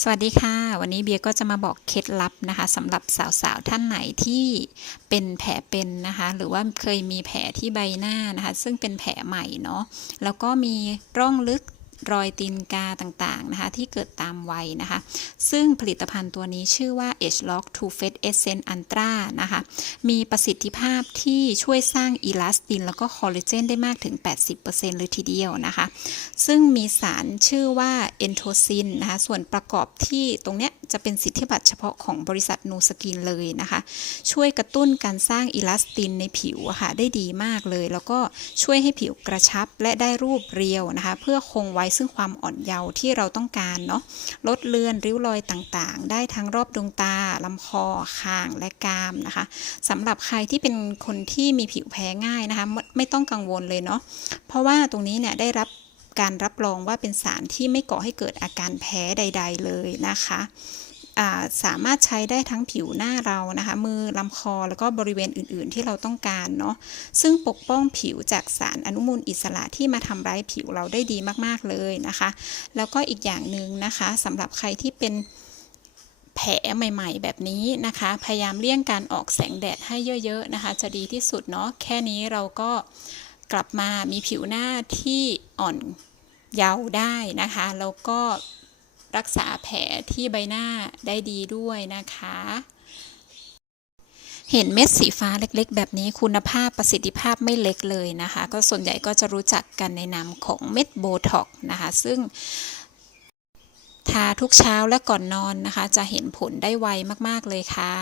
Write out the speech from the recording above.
สวัสดีค่ะ วันนี้เบียร์ก็จะมาบอกเคล็ดลับนะคะสำหรับสาวๆท่านไหนที่เป็นแผลเป็นนะคะ หรือว่าเคยมีแผลที่ใบหน้านะคะ ซึ่งเป็นแผลใหม่เนาะแล้วก็มีร่องลึก รอยตีนกาต่างๆนะคะที่เกิดตามวัยนะคะ ซึ่งผลิตภัณฑ์ตัวนี้ชื่อว่า H Lock Too Fat Essence Ultra นะคะ มีประสิทธิภาพที่ช่วยสร้างอีลาสติน แล้วก็คอลลาเจนได้มากถึง 80%เลยทีเดียวนะคะ ซึ่งมีสารชื่อว่าเอนโทซินนะคะ ส่วนประกอบที่ตรงเนี้ยจะเป็นสิทธิบัตรเฉพาะของบริษัทนูสกินเลยนะคะ ช่วยกระตุ้นการสร้างอีลาสตินในผิวะค่ะได้ดีมากเลย แล้วก็ช่วยให้ผิวกระชับและได้รูปเรียวนะคะ เพื่อคงไว้ซึ่งความอ่อนเยาว์ที่เราต้องการเนาะลดเลือนริ้วรอยต่างๆ ได้ทั้งรอบดวงตาลำคอคางและกรามนะคะสำหรับใครที่เป็นคนที่มีผิวแพ้ง่ายนะคะไม่ไม่ต้องกังวลเลยเนาะเพราะว่าตรงนี้เนี่ยได้รับการรับรองว่าเป็นสารที่ไม่ก่อให้เกิดอาการแพ้ใด ๆ เลยนะคะ สามารถใช้ได้ทั้งผิวหน้าเรานะคะมือลำคอแล้วก็บริเวณอื่น ๆ ที่เราต้องการเนาะซึ่งปกป้องผิวจากสารอนุมูลอิสระที่มาทำร้ายผิวเราได้ดีมากๆเลยนะคะ แล้วก็อีกอย่างหนึ่งนะคะสำหรับใครที่เป็นแผลใหม่ๆ แบบนี้นะคะ พยายามเลี่ยงการออกแสงแดดให้เยอะ ๆ นะคะ จะดีที่สุดเนาะแค่นี้เราก็กลับมามีผิวหน้าที่อ่อนเยาว์ได้นะคะ แล้วก็ รักษาแผลที่ใบหน้าได้ดีด้วยนะคะ เห็นเม็ดสีฟ้าเล็กๆ แบบนี้คุณภาพประสิทธิภาพไม่เล็กเลยนะคะ ก็ส่วนใหญ่ก็จะรู้จักกันในนามของเม็ดโบท็อกนะคะ ซึ่งทาทุกเช้าและก่อนนอนนะคะ จะเห็นผลได้ไวมากๆเลยค่ะ